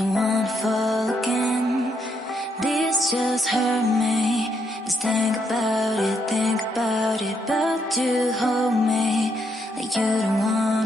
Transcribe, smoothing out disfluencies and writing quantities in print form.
don't wanna fall again. This just hurt me. Just think about it, but you hold me like you don't want